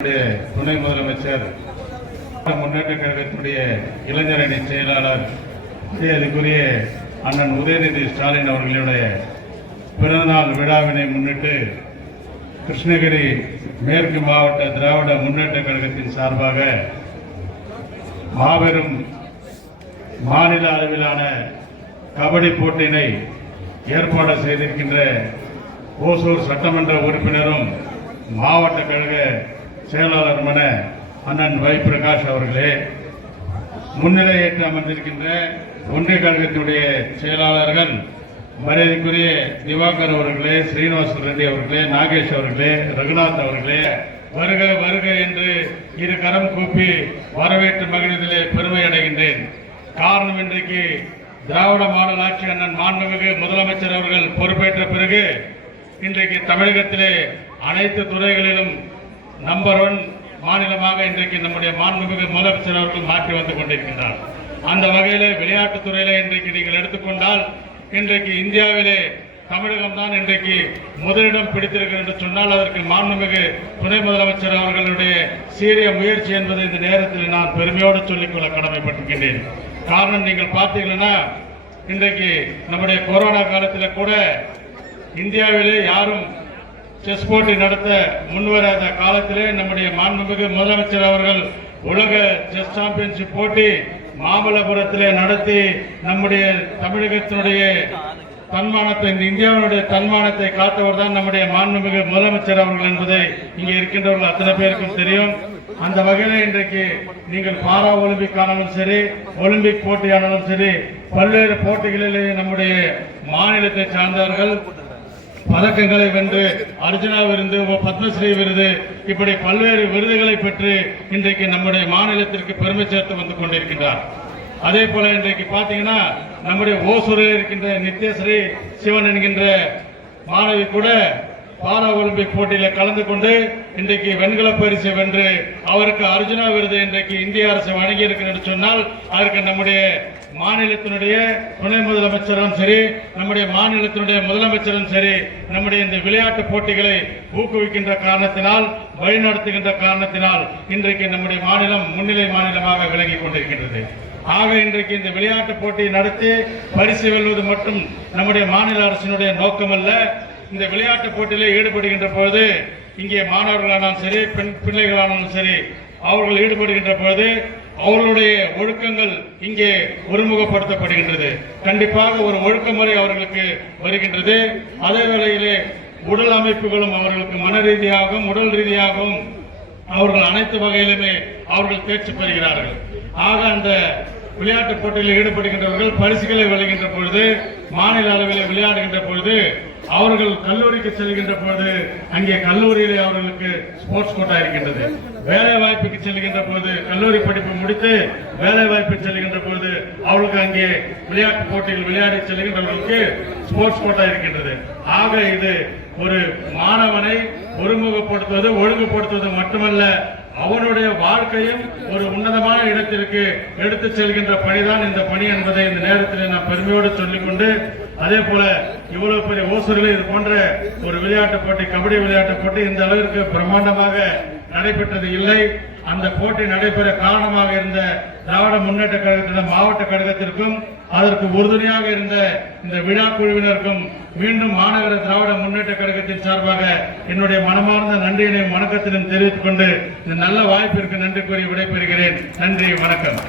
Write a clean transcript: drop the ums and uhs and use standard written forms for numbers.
துணை முதலமைச்சர் முன்னேற்ற கழகத்துடைய இளைஞரணி செயலாளர் அதுக்குரிய அண்ணன் உதயநிதி ஸ்டாலின் அவர்களுடைய பிறந்தநாள் விழாவினை முன்னிட்டு கிருஷ்ணகிரி மேற்கு மாவட்ட திராவிட முன்னேற்ற கழகத்தின் சார்பாக மாபெரும் மாநில அளவிலான கபடி போட்டியினை ஏற்பாடு செய்திருக்கின்ற ஓசூர் சட்டமன்ற உறுப்பினரும் மாவட்ட கழக செயலாளருமான அண்ணன் வை பிரகாஷ் அவர்களே, முன்னிலையேற்று அமர்ந்திருக்கின்ற ஒன்றிய கழகத்தினுடைய செயலாளர்கள் மரியாதைக்குரிய திவாகர் அவர்களே, ஸ்ரீனிவாச ரெட்டி அவர்களே, நாகேஷ் அவர்களே, ரகுநாத் அவர்களே, வருக வருக என்று இரு கரம் கூப்பி வரவேற்று மகிழ்வதிலே பெருமை அடைகின்றேன். காரணம், இன்றைக்கு திராவிட மாடல் ஆட்சி அண்ணன் மாண்புமிகு முதலமைச்சர் அவர்கள் பொறுப்பேற்ற பிறகு இன்றைக்கு தமிழகத்திலே அனைத்து துறைகளிலும் நம்பர் 1 மாநிலமாக இன்றைக்கு நம்முடைய மாண்புமிகு முதலமைச்சர் அவர்கள் மாற்றி வந்து கொண்டிருக்கின்றார். அந்த வகையில் விளையாட்டுத் துறையில இன்றைக்கு நீங்கள் எடுத்துக்கொண்டால் இன்றைக்கு இந்தியாவிலே தமிழகம் தான் இன்றைக்கு முதலிடம் பிடித்திருக்கிறது என்று சொன்னால் அதற்கு மாண்புமிகு துணை முதலமைச்சர் அவர்களுடைய சீரிய முயற்சி என்பதை இந்த நேரத்தில் நான் பெருமையோடு சொல்லிக்கொள்ள கடமைப்பட்டிருக்கின்றேன். காரணம், நீங்கள் பார்த்தீங்கன்னா இன்றைக்கு நம்முடைய கொரோனா காலத்தில் கூட இந்தியாவிலே யாரும் செஸ் போட்டி நடத்த முன்வராத காலத்திலே நம்முடைய மாண்புமிகு முதலமைச்சர் அவர்கள் உலக செஸ் சாம்பியன்ஷிப் போட்டி மாமல்லபுரத்திலே நடத்தி நம்முடைய தமிழகத்தினுடைய தன்மானத்தை, இந்தியாவுடைய தன்மானத்தை காத்தவர் தான் நம்முடைய மாண்புமிகு முதலமைச்சர் அவர்கள் என்பதை இங்கே இருக்கின்றவர்கள் அத்தனை பேருக்கும் தெரியும். அந்த வகையில் இன்றைக்கு நீங்கள் பாரா ஒலிம்பிக் ஆனாலும் சரி, ஒலிம்பிக் போட்டியானாலும் சரி, பல்வேறு போட்டிகளிலே நம்முடைய மாநிலத்தை சார்ந்தவர்கள் பதக்கங்களை வென்று அர்ஜுனா விருது, பத்மஸ்ரீ விருது, இப்படி பல்வேறு விருதுகளை பெற்று இன்றைக்கு நம்முடைய மாநிலத்திற்கு பெருமை சேர்த்து வந்து கொண்டிருக்கின்றார். அதே போல இன்றைக்கு பாத்தீங்கன்னா நம்முடைய ஓசூரில் இருக்கின்ற நித்யஸ்ரீ சிவன் என்கின்ற மாணவி கூட பாரா ஒலிம்பிக் போட்டியில கலந்து கொண்டு இன்றைக்கு வெண்கல பரிசு வென்று அவருக்கு அர்ஜுனா விருது இன்றைக்கு இந்திய அரசு வழங்கி இருக்கிறது சொன்னால் அதற்கு நம்முடைய மாநிலத்தினுடைய துணை முதலமைச்சரும் சரி, நம்முடைய மாநிலத்தினுடைய முதலமைச்சரும் சரி, நம்முடைய இந்த விளையாட்டு போட்டிகளை ஊக்குவிக்கின்ற காரணத்தினால், வழிநடத்துகின்ற காரணத்தினால் இன்றைக்கு நம்முடைய மாநிலம் முன்னிலை மாநிலமாக விளங்கிக் கொண்டிருக்கின்றது. ஆக இன்றைக்கு இந்த விளையாட்டு போட்டியை நடத்தி பரிசு வெல்வது மட்டும் நம்முடைய மாநில அரசினுடைய நோக்கமல்ல. இந்த விளையாட்டு போட்டியிலே ஈடுபடுகின்ற பொழுது இங்கே மாணவர்களானாலும் சரி, பெண் பிள்ளைகளானாலும் சரி, அவர்கள் ஈடுபடுகின்ற பொழுது அவர்களுடைய ஒழுக்கங்கள் இங்கே ஒருமுகப்படுத்தப்படுகின்றது. கண்டிப்பாக ஒரு ஒழுக்க முறை அவர்களுக்கு வருகின்றது. அதே வேளையிலே உடல் அமைப்புகளும் அவர்களுக்கு மன ரீதியாகவும் உடல் ரீதியாகவும் அவர்கள் அனைத்து வகையிலுமே அவர்கள் தேர்ச்சி பெறுகிறார்கள். ஆக அந்த விளையாட்டு போட்டியில் ஈடுபடுகின்றவர்கள் பரிசுகளை வழங்குகின்ற பொழுது, மாநில அளவில் விளையாடுகின்ற பொழுது, அவர்கள் கல்லூரிக்கு செல்கின்ற பொழுது அங்கே கல்லூரியிலே அவர்களுக்கு ஸ்போர்ட்ஸ் கோட்டா இருக்கின்றது. வேலை வாய்ப்புக்கு செல்கின்ற பொழுது, கல்லூரி படிப்பு முடித்து வேலை வாய்ப்பு செல்கின்ற பொழுது அவர்களுக்கு அங்கே விளையாட்டு போட்டியில் விளையாடி செல்கின்றவர்களுக்கு ஸ்போர்ட்ஸ் கோட்டா இருக்கின்றது. ஆக இது ஒரு மாணவனை ஒருமுகப்படுத்துவது, ஒழுங்குபடுத்துவது மட்டுமல்ல, அவனுடைய வாழ்க்கையும் ஒரு உன்னதமான இடத்திற்கு எடுத்து செல்கின்ற பணிதான் இந்த பணி என்பதை இந்த நேரத்தில் நான் பெருமையோடு சொல்லிக்கொண்டு, அதே போல இவ்வளவு பெரிய ஓசூரில் இது போன்ற ஒரு விளையாட்டு போட்டி, கபடி விளையாட்டு போட்டி இந்த அளவிற்கு பிரம்மாண்டமாக நடைபெற்றது இல்லை. அந்த போட்டி நடைபெற காரணமாக இருந்த திராவிட முன்னேற்ற கழகத்தின் மாவட்ட கழகத்திற்கும் அதற்கு உறுதுணையாக இருந்த இந்த விழா குழுவினருக்கும் மீண்டும் மாநகர திராவிட முன்னேற்ற கழகத்தின் சார்பாக என்னுடைய மனமார்ந்த நன்றியினையும் வணக்கத்திலும் தெரிவித்துக் கொண்டு இந்த நல்ல வாய்ப்பிற்கு நன்றி கூறி விடைபெறுகிறேன். நன்றி, வணக்கம்.